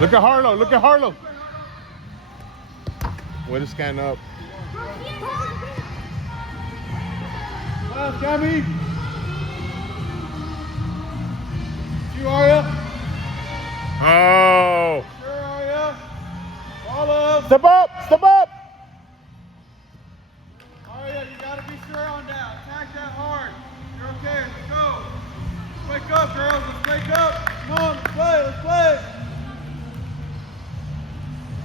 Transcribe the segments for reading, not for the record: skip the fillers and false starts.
Look at Harlow. Look at Harlow. Way to scan up. Well, Cammy. You are ya? Oh. Sure are ya? Follow. Step up. Step up. Aria, you gotta be sure on that. Attack that hard. You're okay. Let's go. Let's wake up, girls. Let's wake up. Come on, let's play. Let's play.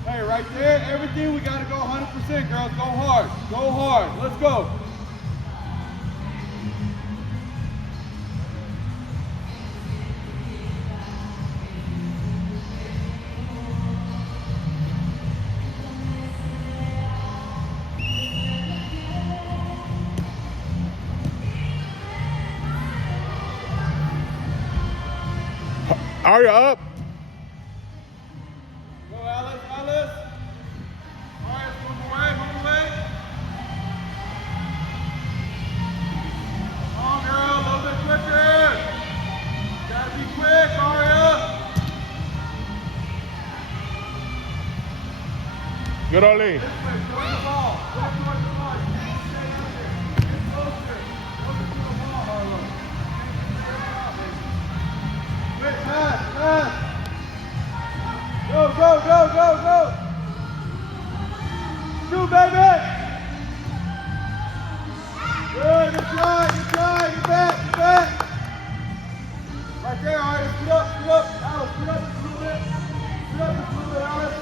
Hey, right there, everything we gotta go 100%, girls. Go hard. Go hard. Let's go. Aria up. Go, Alice. Alice. All right, move away. Move away. Come on, girl. A little bit quicker. Gotta be quick, Aria. Good, Oli. This way, towards the ball. Look towards the ball. You can't stay out there. Get closer. Closer to the ball, Harlow. Quick, pass, pass. Go, go, go, go, go. Shoot, baby. Good, good try, good try. Get back, get back. Right there, all right. Scoot up, scoot up. Alice, scoot up just a little bit. Scoot up just a little bit, Alice.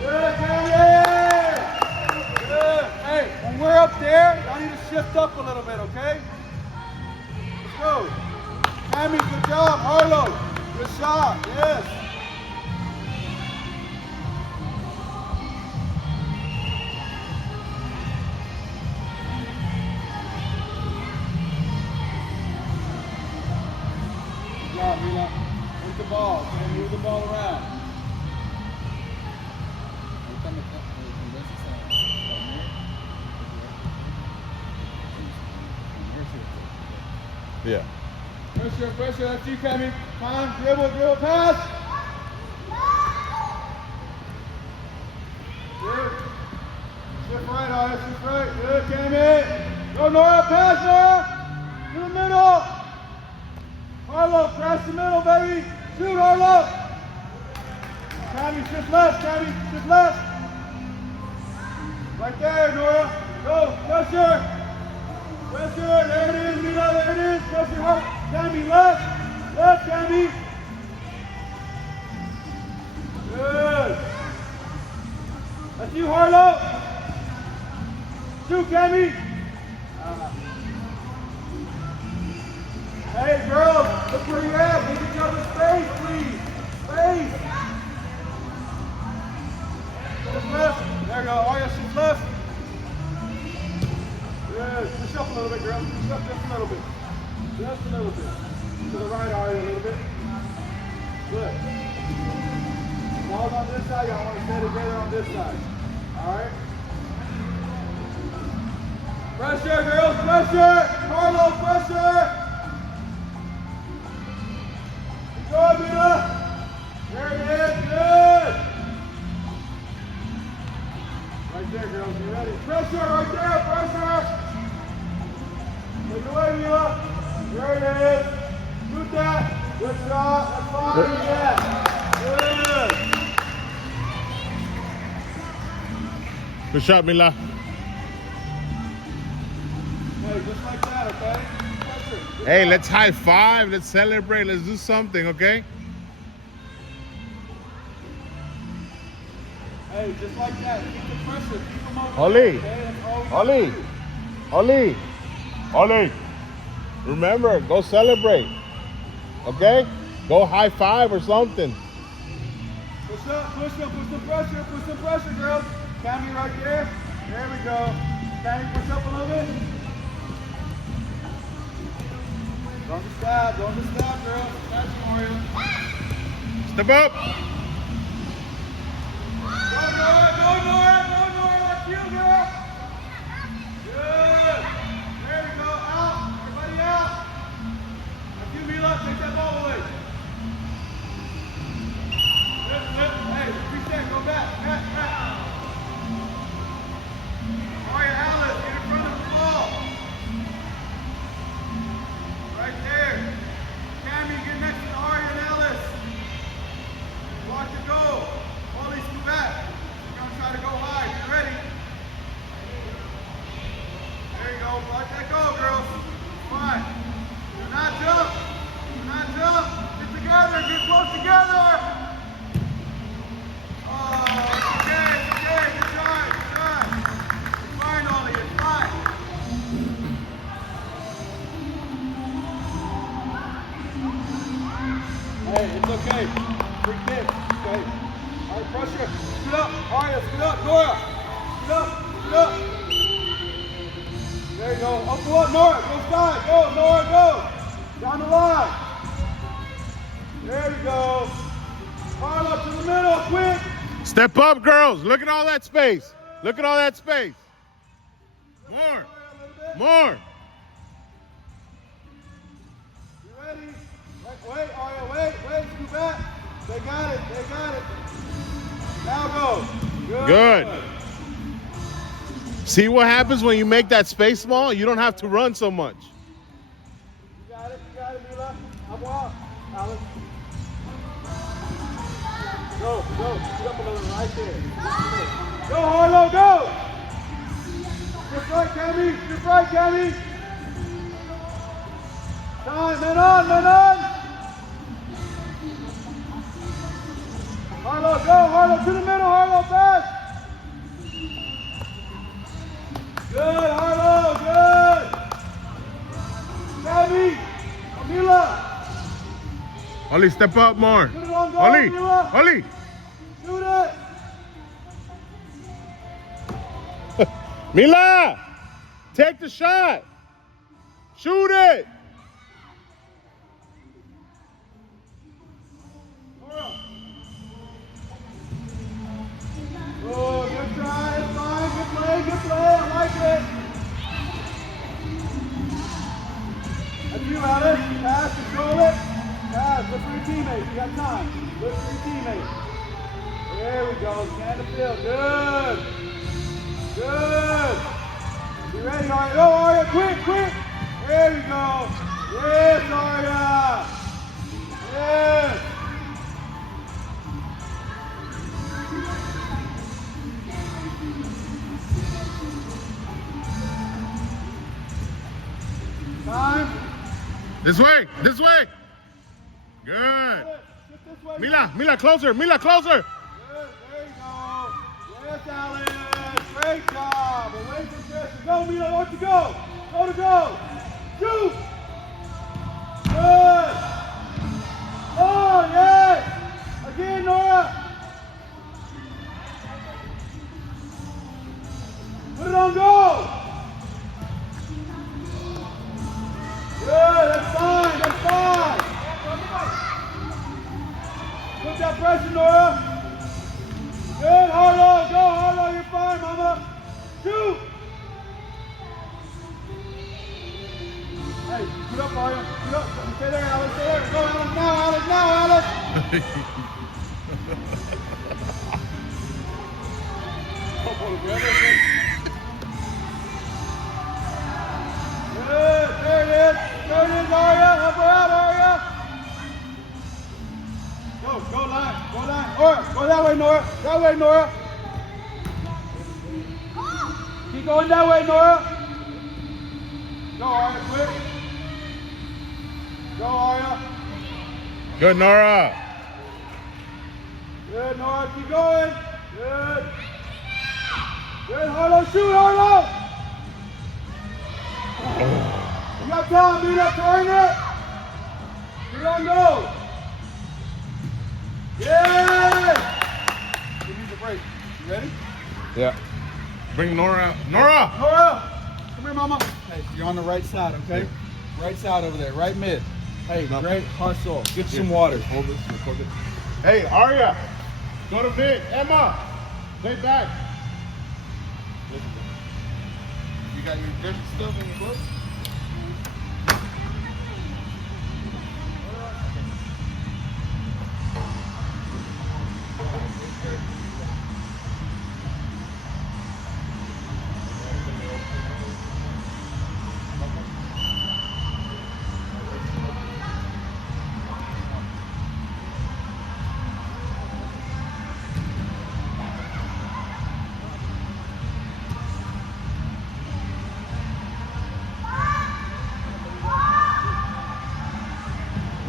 Good, Candy! Good. Hey, when we're up there, y'all need to shift up a little bit, okay? Let's go. Tammy, good job. Harlow, good shot. Yes. Good job, Mila. Move the ball. Okay? Move the ball around. Yeah. Pressure, pressure, that's you, Cammy. Come on, dribble, dribble, pass. Good. Shift right, Alice, shift right. Good, Cammy. Go, Nora, pass, Nora. To the middle. Harlow, crash the middle, baby. Shoot, Harlow. Cammy, shift left, Cammy, shift left. Right there, Nora. Go, pressure. Pressure, there it is, Mila, there it is. Pressure hard. Cammy, left. Left, Cammy. Good. That's you, Harlow. Shoot, Cammy. Hey, girls, look where you're at. Give each other space, please. Space. Shift left. There you go. Aria, shift left. Good. Push up a little bit, girl. Push up just a little bit. Just a little bit. To the right, Aria, a little bit. Good. Ball's on this side. Y'all want to stay together on this side. All right? Pressure, girls. Pressure. Harlow, pressure. Good, Mila. There it is. Good. Right there, girls. You ready? Pressure right there. Pressure. Take it away, Mila. There it is. Shoot that. Good shot. That's fine. Yeah. Good. Good shot, Mila. Hey, just like that, okay? Pressure. Hey, let's high five. Let's celebrate. Let's do something, okay? Hey, just like that. Keep the pressure. Keep them over. Oli. there, okay? That's all we gotta Oli. do. Oli. Remember, go celebrate. Okay? Go high five or something. Push up, put some pressure, girls. Cammy right there. There we go. Cammy, push up a little bit. Don't just stab, girls. That's Mario. Step up. Go, Nora, that's you, girl. Good. There we go, out. Everybody out. That's you, Mila. Take that ball away. Hey, it's okay. Free kick. Okay. All right, pressure. Scoot up. Arya, scoot up. Nora. Scoot up. Scoot up. There you go. Up, go up, Nora. Go side. Go, Nora, go. Down the line. There you go. Arya, to the middle, quick. Step up, girls. Look at all that space. Look at all that space. More. More. You ready? Wait, Arya, wait. Scoot back. They got it. Now go. Good. See what happens when you make that space small? You don't have to run so much. You got it, Mila. I'm off. Alex. Go. Shoot up a little right there. Go, Harlow, go. Just right, Cammy. Time, man on. Harlow, go. Harlow, to the middle. Harlow, fast. Good, Harlow, good. Cammy, Mila. Oli, step up more. Put it on goal, Oli. Shoot it. Mila, take the shot. Shoot it. Oh, good try, it's fine, good play, I like it. That's you, Alex. Pass, control it. Pass, look for your teammates, you got time. Look for your teammates. There we go, scan the field, good. You ready, Arya? Go, Arya, quick. There we go. Yes, Arya. Yes. Time. This way. Good. Shift this way. Mila, closer. Good, there you go. Yes, Alex. Great job. Away from pressure. Go, Mila, where to go? Go. Shoot. Good. Oh, yes. Again, Nora. Put it on goal. Good, that's fine. Put that pressure, Nora. Good, Harlow, go, Harlow, you're fine, mama. Shoot. Hey, scoot up, Arya, scoot up. Stay there, Alex, stay there. Go, Alex, now, Alex. Good, there it is, Arya. Help her out, Arya. Go line. Nora, go that way, Nora. Keep going that way, Nora. Go, Arya, quick. Go, Arya. Good, Nora. Good, Nora, keep going. Good, Harlow, shoot, Harlow. You got time, Mila, turn it. You don't go. Yay! We need a break. You ready? Yeah. Bring Nora out. Nora! Come here, mama. Hey, you're on the right side, okay? Right side over there, right mid. Hey, great hustle. Get you some water. Hold this, record it. Hey, Arya, go to mid. Emma, stay back. You got your dirty stuff in your book?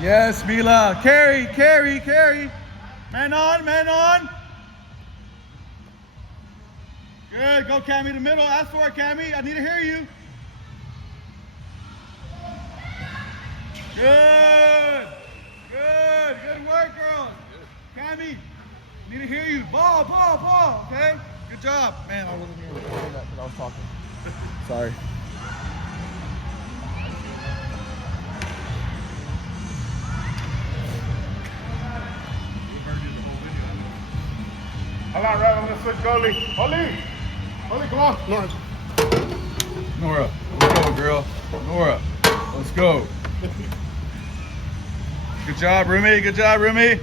Yes, Mila. Carry. Man on. Good. Go, Cammy, to middle. Ask for it, Cammy. I need to hear you. Good Cammy, need to hear you. Ball, ball, ball. Okay? Good job. Man, I wasn't here recording that because I was talking. Sorry. Hold on, Rev. I'm going to switch goalie. Goalie, come on. Norris. Nora, let's go, girl. Nora, let's go. Good job, Rumi. Good job, Rumi.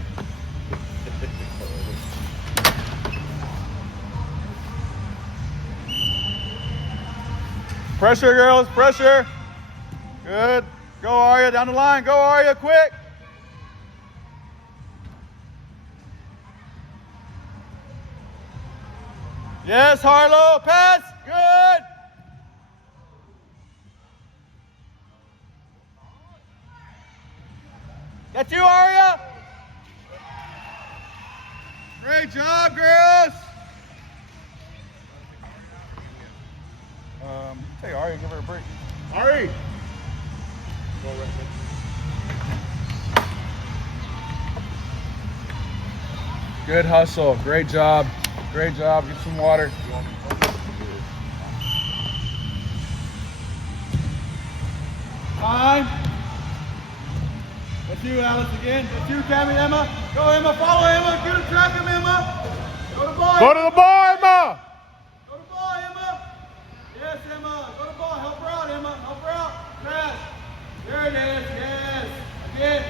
Pressure, girls. Pressure. Good. Go, Arya. Down the line. Go, Arya. Quick. Yes, Harlow. Pass. Good. That's you, Arya. Great job, girls. Hey, Arya, give her a break. Ari. Good hustle. Great job. Great job. Get some water. Time. That's you, Alice, again. That's you, Cammy, Emma. Go, Emma. Follow Emma. Get a track him, Emma. Go to the ball. Go to the ball, Emma. Go to the ball, Emma. Yes, Emma. Go to the ball. Help her out, Emma. Help her out. Pass. There it is. Yes. Again.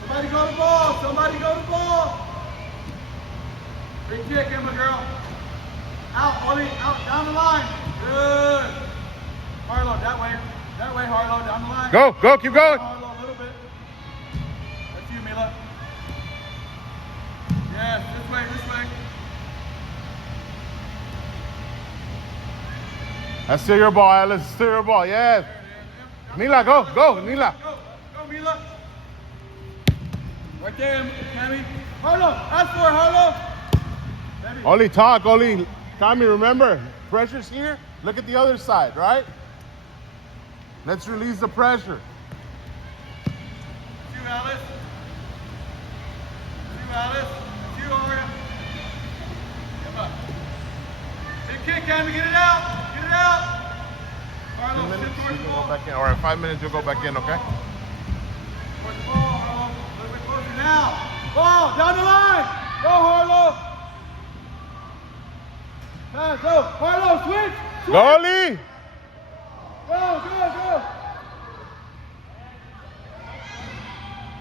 Somebody go to the ball. Somebody go to the ball. Free kick, Emma, girl. Out, Ollie. Out. Down the line. Good. Harlow, that way. That way, Harlow. Down the line. Go, keep going. Harlow, a little bit. That's you, Mila. Yes, this way, this way. That's still your ball, Alice. Still your ball, yes. Mila, go, Mila. Go, Mila. Right there, Cammy. Harlow, ask for it, Harlow. Baby. Oli, talk, Oli. Tommy, remember, pressure's here. Look at the other side, right? Let's release the pressure. You, Alice. You, Alice. You, Aria. Come up. Big kick, Cammy. Get it out. Get it out. 2 Harlow, minutes, sit you towards can the go ball. back in. Or in 5 minutes, you'll go back in, okay? Towards the ball, Harlow. A little bit closer now. Ball, down the line. Go, Harlow. Pass, go. Harlow, switch. Go, Oli. Go, go, go.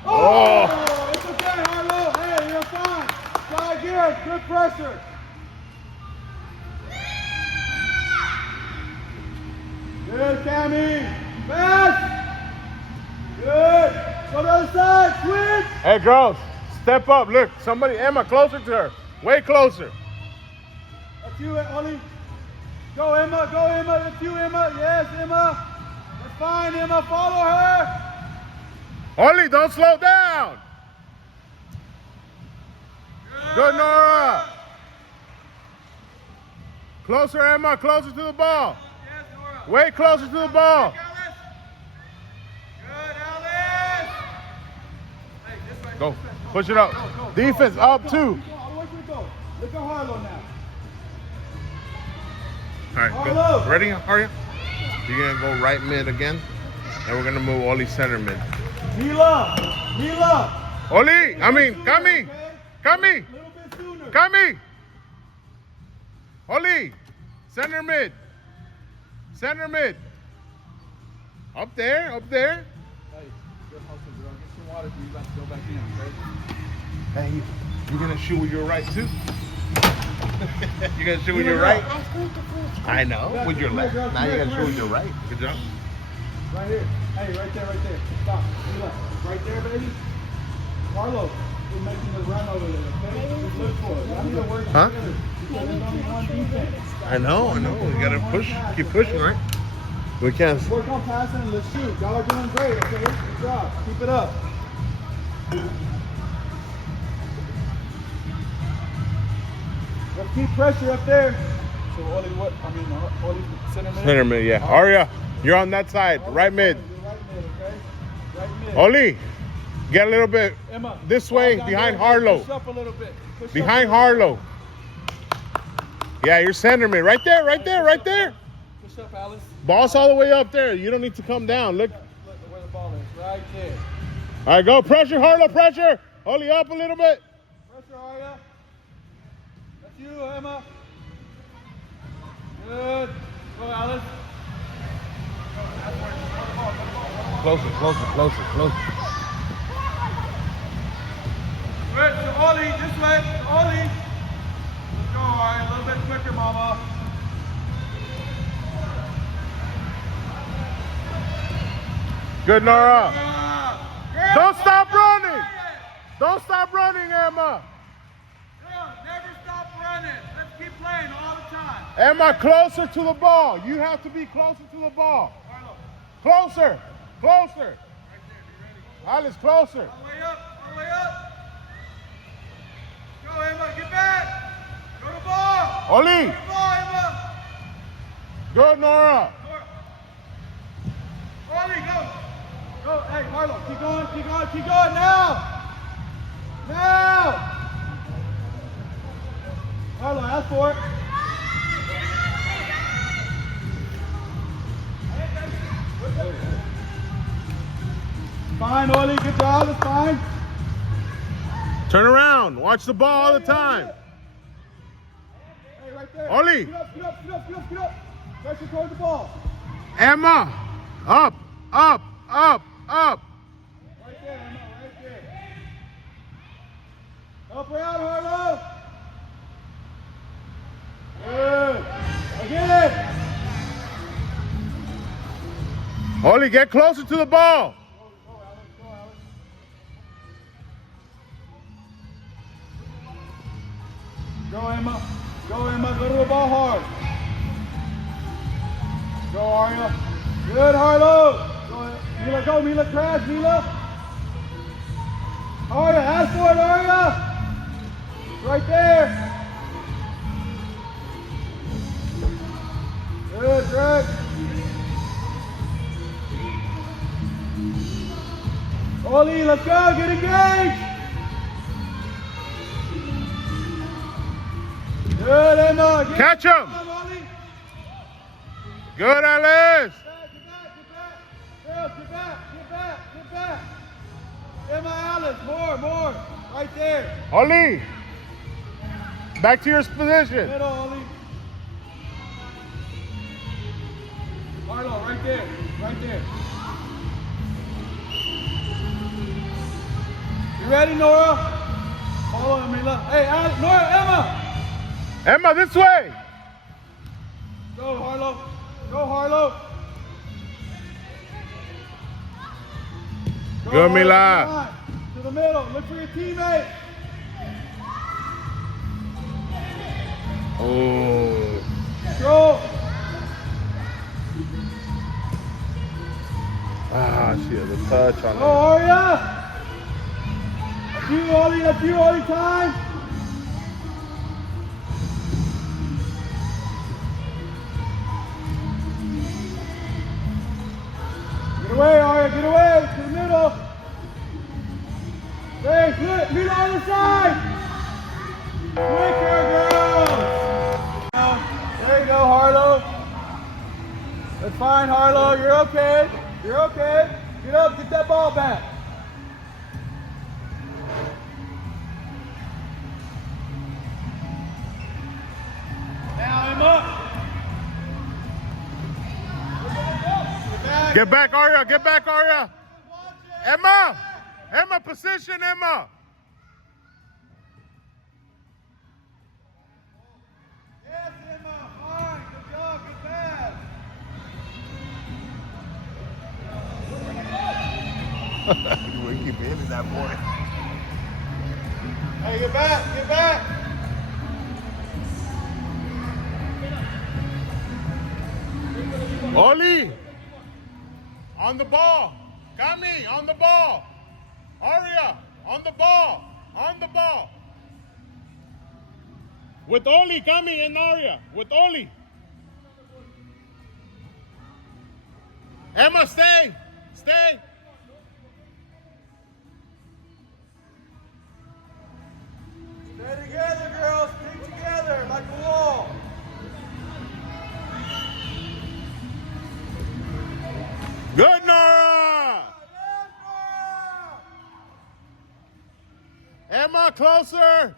Oh. It's okay, Harlow. Hey, you're fine. Try again. Good pressure. Good, Cammy. Pass. Good. Go to the other side. Switch. Hey, girls, step up. Look, somebody, Emma, closer to her. Way closer. That's you, Ollie. Go, Emma. Go, Emma. That's you, Emma. Yes, Emma. That's fine, Emma. Follow her. Oli, don't slow down. Good, Nora. Closer, Emma, closer to the ball. Yes, Nora. Way closer to the ball. Good, Alice. Hey, this way. Go, This way. push it up. Go, go, Defense go, up go, too. go. All the way to the goal. Look at Harlow now. All right, Harlow. go. Ready, Arya? You're gonna go right mid again, and we're gonna move Oli center mid. Mila. Oli, Kami, A little bit sooner. Kami. Oli, center mid. Center mid. Up there. Hey, good hustle, girl. Get some water for you about to go back in, okay? Hey, you're gonna shoot with your right too. You're gonna shoot with your right. I know, with your left. Now you gotta shoot with your right. Good job. Right here. Hey, right there. Stop. Mila. Right there, baby. Carlo, we're making the run over there, okay? Just look for it. I need to work Huh? together because there's only one defense. I know. We gotta push, keep pushing, right? We can't. Work on passing and let's shoot. Y'all are doing great, okay? Good job. Keep it up. Let's keep pressure up there. So Oli, Oli center mid? Center mid, yeah. Arya, you're on that side, right mid. You're right mid, okay? Right mid. Oli, Get a little bit Emma, this way, down behind there. Harlow. Push up a little bit. Push up Behind a little Harlow. Yeah, you're centerman. Right there, right there, right there. bit. Push up, Alice. Ball's all the way up there. You don't need to come down. Look. Look where the ball is. Right there. All right, go. Pressure, Harlow, pressure. Only up a little bit. Pressure, Arya. That's you, Emma. Good. Go, Alice. Closer, closer, closer, closer. Good. To Ollie, this way. To Ollie. Let's go, Arya. A little bit quicker, Mama. Good, Nora. Girl, Don't stop running. Don't stop running, Emma. Girl, never stop running. Let's keep playing all the time. Emma, closer to the ball. You have to be closer to the ball. Arlo, Closer, closer. right there. Be ready. Alice, closer. All the way up. All the way up. Go, Emma. Get back. Go to the ball. Oli. Go to the ball, Emma. Good, Nora. Ollie, go. Go. Hey, Marlo, keep going, keep going, keep going now. Now. Marlo, ask for it. Fine, Ollie, good job, it's fine. Turn around. Watch the ball all the time. Hey, right there. Ollie. Get up, get up, get up, get up, get up. Pressure towards the ball. Emma, up, up, up, up. Right there, Emma, right there. Help her out, Harlow. Good. Again. Oli, get closer to the ball. Go, Alex, go, Alex. Go, Emma. Go, Emma. Go to the ball hard. Go, Arya. Good, Harlow. Go, Mila, go. Mila, crash, Mila. Arya, ask for it, Arya. Right there. Good, Greg. Ollie, let's go. Get engaged. Good, Emma. Get Catch him. Come on, Ollie. Good, Alice. Get back. Girls, get back. Emma, Alice, more. Right there. Oli, back to your position. Middle, Ollie. Harlow, right there. You ready, Nora? Follow him, Mila. Hey, Alice, Nora, Emma. Emma, this way. Go, Harlow. Go, Good, Harlow, Mila. come on. To the middle. Look for your teammate. Oh. Go. Ah, she has a touch on Go, it. Arya. That's you, Ollie, time. Get away, Arya, get away. To the middle. Hey, flip. Meet on the side. Quicker, girls. There you go, Harlow. That's fine, Harlow. You're okay. Get up, get that ball back. Now, Emma. Get back, Arya. Emma, position, Emma. Yes, Emma. Fine. Good job. Good pass. We keep hitting that boy. Hey, get back. Oli, on the ball. Kami, on the ball. Arya, on the ball. With Oli, Kami, and Arya. With Oli. Emma, stay. Emma, closer.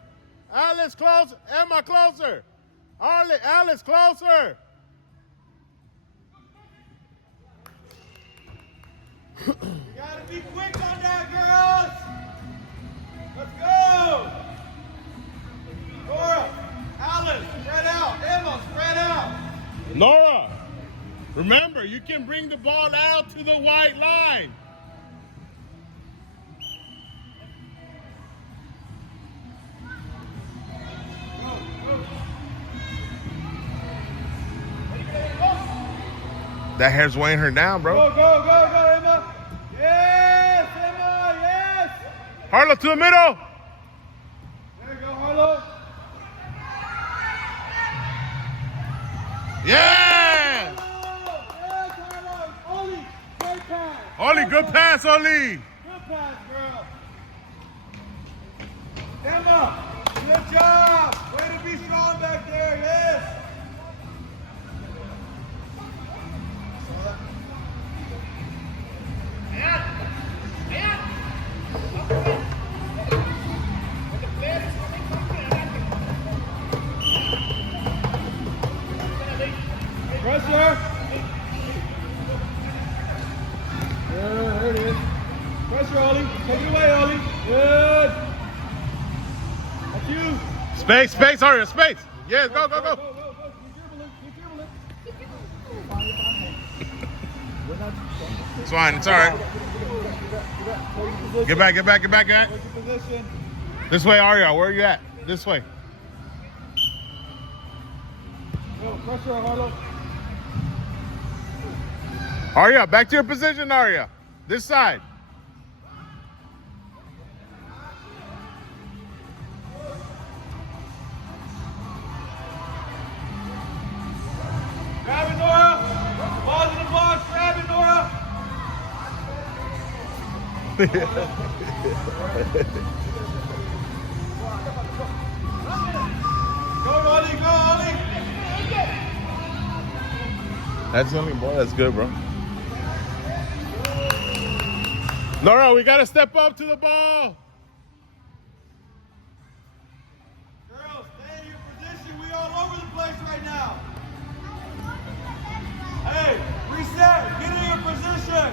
Alice, closer. Emma, closer. Alice, closer. You gotta be quick on that, girls. Let's go. Nora, Alice, spread out. Emma, spread out. Nora, remember, you can bring the ball out to the white line. That hair's weighing her down, bro. Go, Emma. Yes, Emma, yes. Harlow to the middle. There you go, Harlow. Yeah! Yes, Harlow. Oli, great pass. Oli, good pass, Oli. Good pass, girl. Emma, good job. Way to be strong back there, yes. Pressure. Yeah, there it is. Pressure, Oli. Take it away, Oli. Good. That's you. Space, Aria, space. Yes, go. Go. Keep dribbling. It's fine, it's all right. Get back. What's your position? This way, Aria, where are you at? This way. Go, pressure, Harlow. Aria, back to your position, Aria. This side. Grab it, Nora. Ball's in the box. Grab it, Nora. Go, Oli. That's the only ball that's good, bro. Nora, we got to step up to the ball. Girls, stay in your position. We all over the place right now. Hey, reset. Get in your position.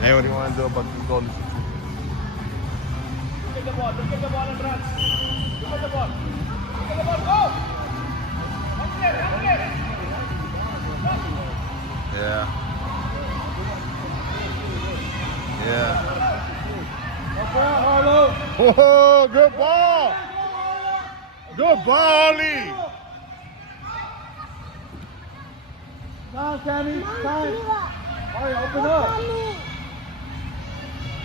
Hey, what do you want to do about this golden situation? Look at the ball and run. Look at the ball. Go! Yeah. Harlow. Oh, good ball. Good ball, Oli. Time, Tammy. Time. All right, open up.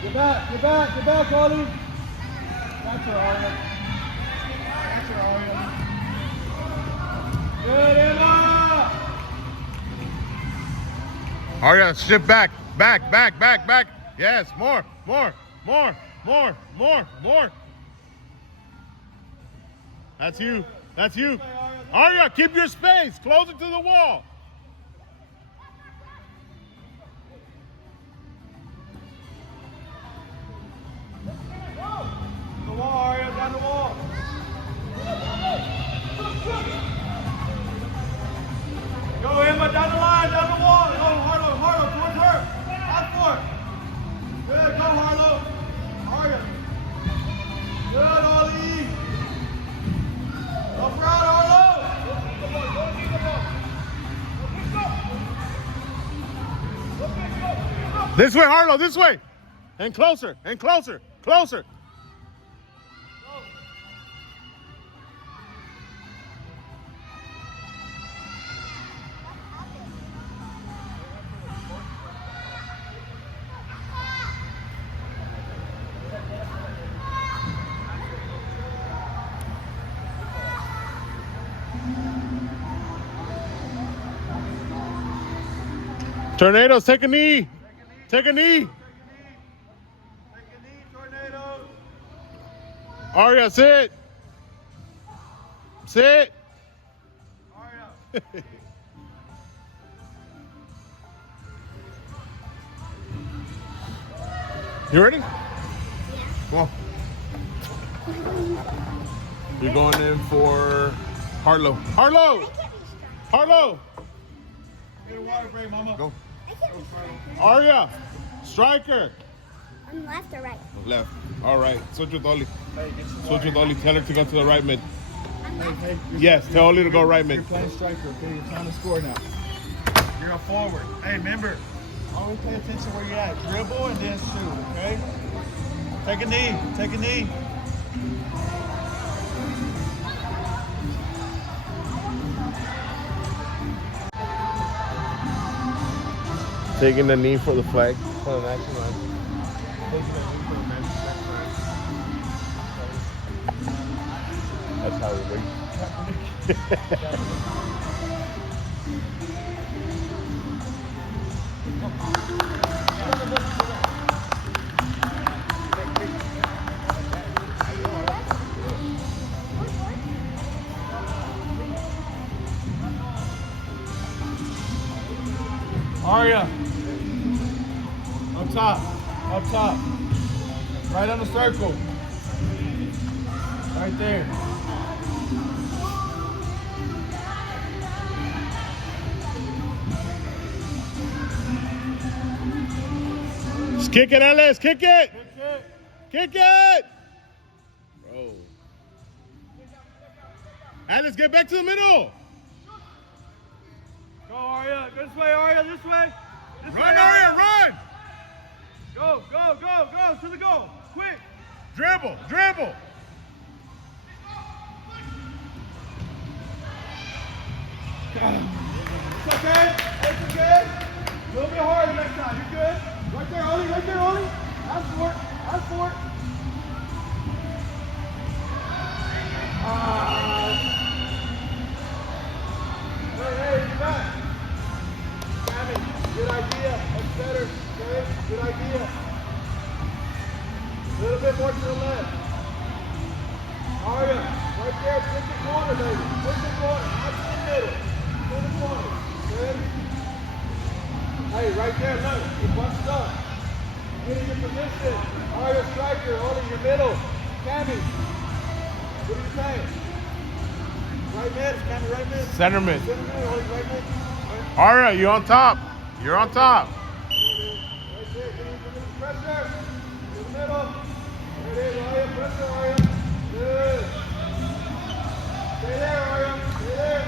Get back, Oli. That's her, Aria. Good, Emma. Aria, shift back. Yes, more. That's you. Aria, keep your space. Closer to the wall. The wall, Aria, down the wall. Go, Emma, down the line, down the wall. Go, Harlow, towards her. Out for it. Good, go, Harlow. Aria. Good, Oli. Go for out, Harlow. This way, Harlow, this way. And closer. Tornadoes, take a knee. Tornadoes. Aria, sit. Aria. You ready? Come on. You're going in for Harlow. Harlow! Harlow! Get a water break, mama. Go. Arya, striker. On left or right? Left. All right. Switch with Oli. Hey, get some Switch with Oli. Tell her to go to the right mid. Hey, Yes, tell Oli to go right mid. You're playing striker, okay? You're trying to score now. You're a forward. Hey, remember, always pay attention where you're at. Dribble and then shoot, okay? Take a knee. Take a knee. Taking the knee for the flag for the national anthem. That's how we wait. Arya. Up top. Up top. Right on the circle. Right there. Just kick it, Ellis. Kick it. Kick it. Kick it. Bro. Alice, get back to the middle. Go, Arya. This way, Arya. This way. This Run, way, Arya, run. Go, go, go, go. To the goal. Quick. Dribble, dribble. It's okay. It's okay. A little bit harder next time. You're good. Right there, Oli. Right there, Oli. Ask for it. Ask for it. Hey, you're back. Sammy, good idea. That's better. Okay, good idea. A little bit more to the left. Arya, right there. Pick the corner, baby. Pick the corner. Not to the middle. To the corner. Good. Hey, right there, look. You bunched up. Get in your position. Arya, striker. All in your middle. Sammy, what are you saying? Right mid, Sammy, right mid. Center mid. Center mid, Oli, right mid. Arya, you're on top. You're on top. Right there, get into the pressure. To the middle. There it is, Arya, pressure, Arya. Good. Stay there, Arya. Stay there.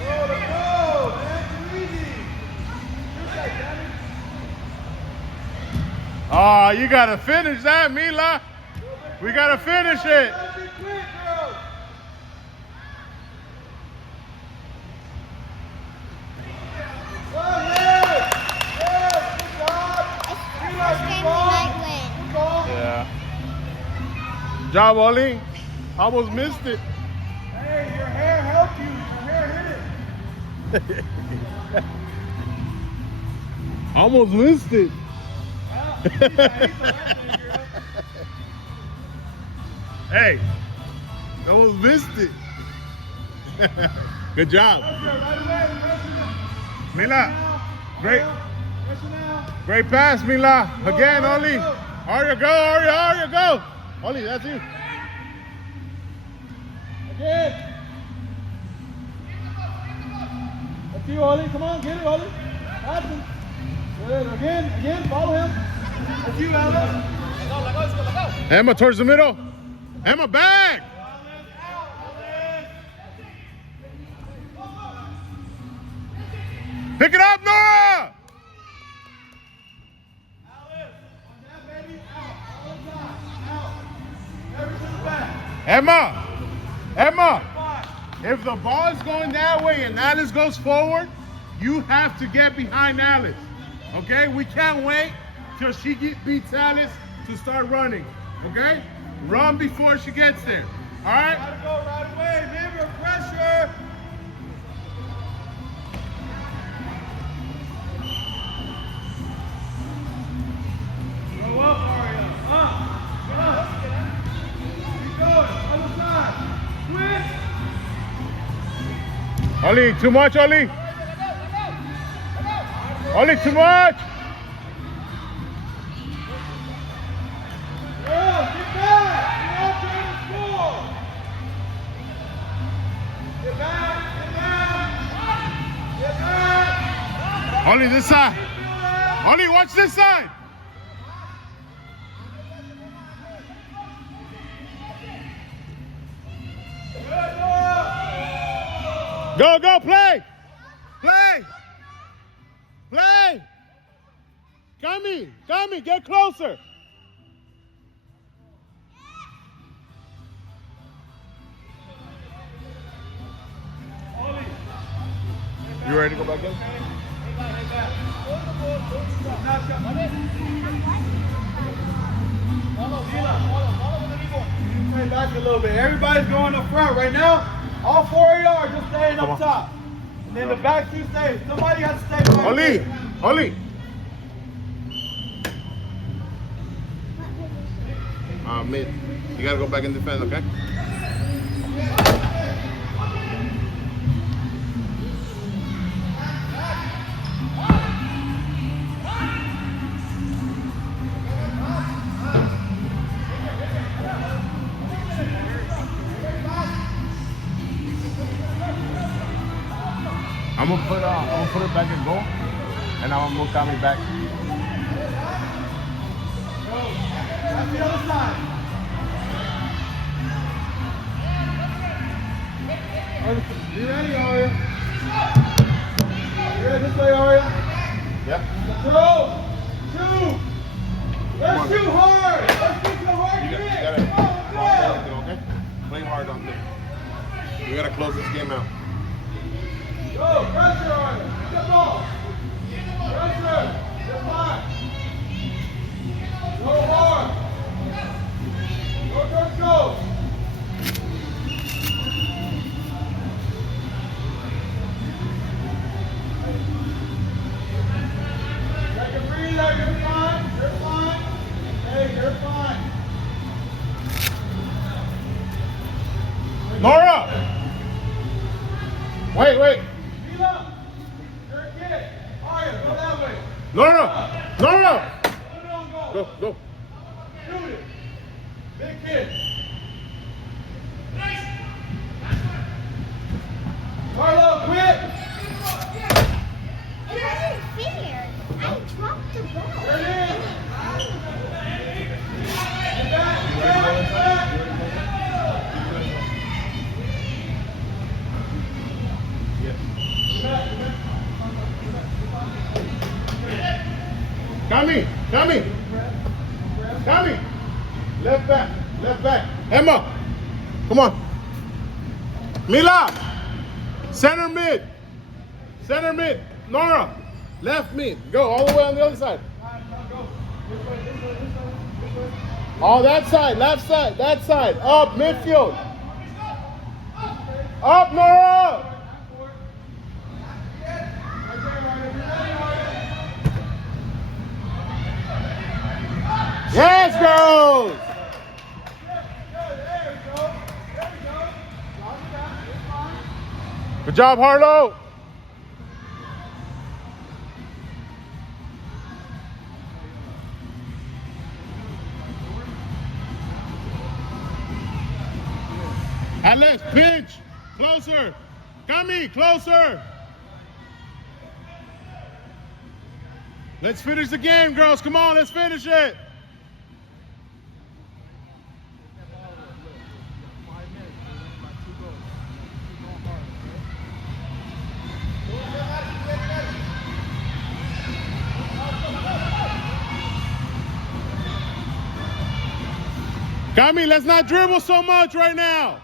Go, let's go, man. Too easy. Good shot, Sammy. Oh, you gotta finish that, Mila. We gotta finish it. Let's be quick, girls. Go, yes. Yes, good job. It's the Mila, first good game we ball. might win. Good ball. Yeah. Job, Oli. Almost missed it. Hey, your hair helped you. Your hair hit it. Almost missed it. Well, he's the right thing, girl. Hey, almost missed it. Good job. Pressure, right away. Pressure. Mila, great, Pressure now. great pass, Mila. Again, Oli. Arya, go, Arya, Arya, go. Oli, that's you. Again. That's you, Oli. Come on, get it, Oli. That's him. Good. Again, follow him. That's you, Alex. Emma towards the middle. Emma back. Pick it up, Nora. Emma, Emma, if the ball is going that way and Alice goes forward, you have to get behind Alice. Okay? We can't wait till she beats Alice to start running. Okay? Run before she gets there. All right? Gotta go right away. Remember, pressure. Go up, Arya. Up. Keep going. Other side. Switch. Oli, too much, Oli. Only too much. Girls, get back. You're not trying to score. Get back. Get back. Only this side. Only watch this side. Go, go, play. Play. Play. Come, get closer. You ready to go back in? Play back a little bit. Everybody's going up front right now. All 4 of y'all are just staying up top. And then the back two stay. Somebody has to stay back. Oli. Mid. You gotta go back and defend, okay? I'm gonna put it back in goal, and I'm gonna move Tommy back. That's the other side. You ready, Aria? You ready this way, Aria? Yeah. Throw! Shoot! Let's shoot hard! Let's shoot so hard you gotta can! okay? Play hard on this. We gotta close this game out. Go! Pressure on it! Get the ball! Pressure! Get fine! Go hard! Go, go, go! Take a breather, you're fine! You're fine! Hey, you're fine! Nora! Wait. Mila! You're a kid! Aria, go that way! Nora! Put it on goal! Go. Shoot it! Big kid! Carlo, quit! It wasn't fair. I dropped the ball. There it is! Get back! Get back! Tommy! Left back. Emma! Come on. Mila! Center mid. Nora! Left mid. Go all the way on the other side. Oh, that side, left side, that side. Up, midfield. Up, Nora! Yes, girls! Good job, Harlow. Alex, pinch. Closer. Cami, closer. Let's finish the game, girls. Come on, let's finish it. Cami, let's not dribble so much right now.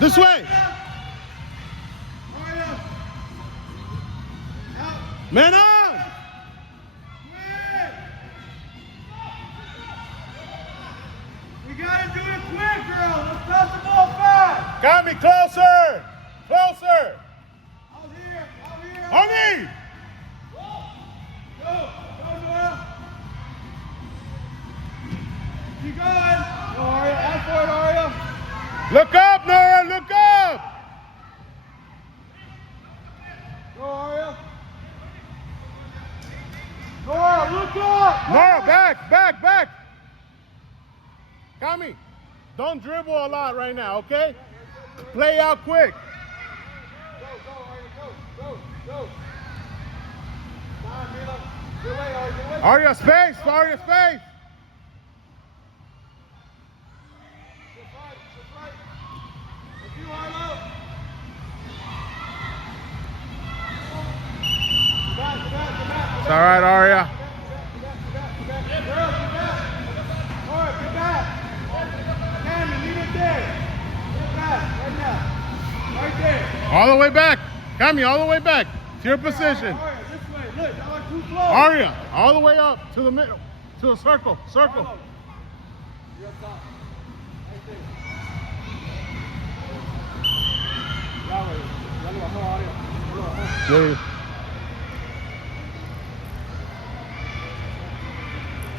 This way. Man on. We gotta do it quick, girl. Let's pass the ball fast. Got me closer. Closer. Out here. Honey. Go, Noah. Don't dribble a lot right now, okay? Play out quick. Go, go. Time, Mila. Good way, Arya, good way. Arya, space. Arya, space. Just right. If you Arlo. Get back. It's all right, Arya. Get back. Tammy, leave it there. Get back, right now. Right there. All the way back. Kami, all the way back to your position. Arya, this way. Look, y'all are too close. Arya, all the way up to the middle, to the circle. Arlo. You're up top. Right there. Yahweh. Yahweh, hold on, Arya. Hold on. Yeah.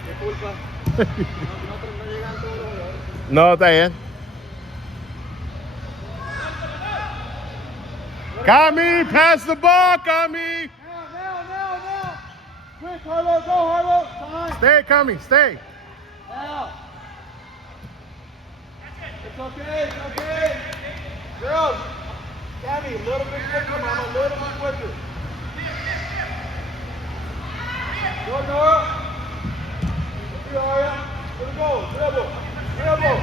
Qué culpa. Nosotros no llegan todos los jugadores. No, está bien. Kami, pass the ball, Kami. Now. Quick, Harlow, go, Harlow. Time. Stay, Kami, stay. Now. It's okay. Girls, Tammy, a little bit quicker, Mama, a little bit quicker. Go, Nora. Let's go, Arya. Let's go. Dribble.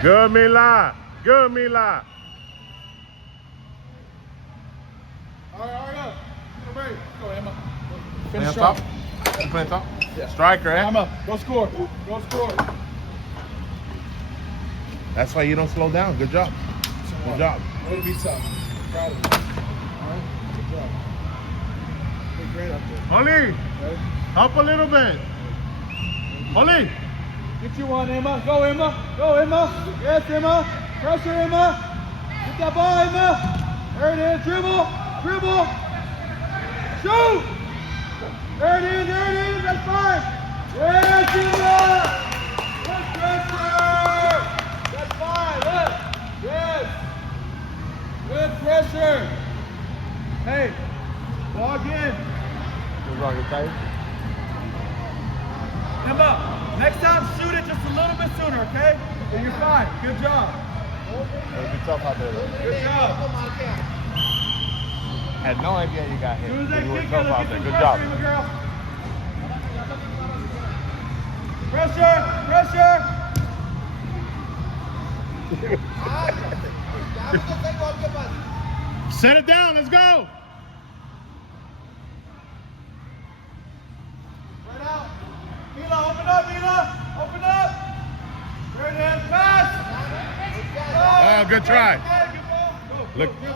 Good, Mila. All right, Arya. Go, Emma. Play on Finish top. strong. Play on top. Yeah. Striker, eh? Emma, go score. That's why you don't slow down. Good job. Good job. Way to be tough. Proud of you. All right? Good job. Did great up there. Holly, Okay? up a little bit. Holly. Get you one, Emma. Go, Emma. Yes, Emma. Pressure, Emma. Get that ball, Emma. There it is. Dribble. Shoot. There it is. That's fine. Yes, Emma. Good pressure. That's fine. Look. Yes. Good pressure. Hey, log in. Emma, next time shoot it just a little bit sooner, okay? And you're fine. Good job. It'll be tough out there, though. Good job. Had no idea you got hit. As soon as they You were kick it, tough let's out get there. some Good pressure, job. Emma girl. Pressure. Set it down. Let's go. Right out. Mila, open up. There it is. Pass. Oh, good try. Go. Look. Now,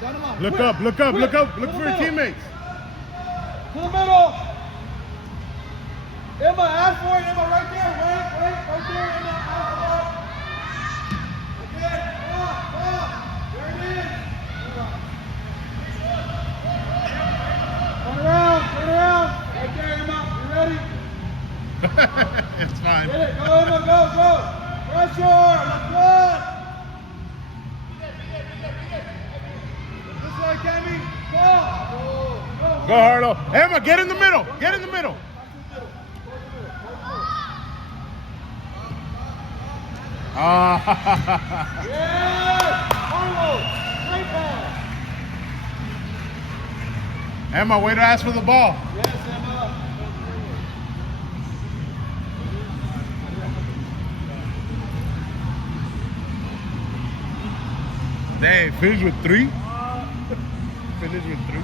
down the line. Look Quick. up. Look To for the your middle. teammates. To the middle. Emma, ask for it. Emma, right there. Wait. Right there, Emma. Ask for it. Again. Up. There it is. Turn around. Right there, Emma. You ready? It's fine. Get it. Go, Emma. Go. Pressure. Let's go. This way, Tammy. Go. Go, Harlow. Emma, get in the middle. Ah. Yes! Harlow! Great pass! Emma, way to ask for the ball. Yes, Emma! Dang, finish with 3. Finish with 3.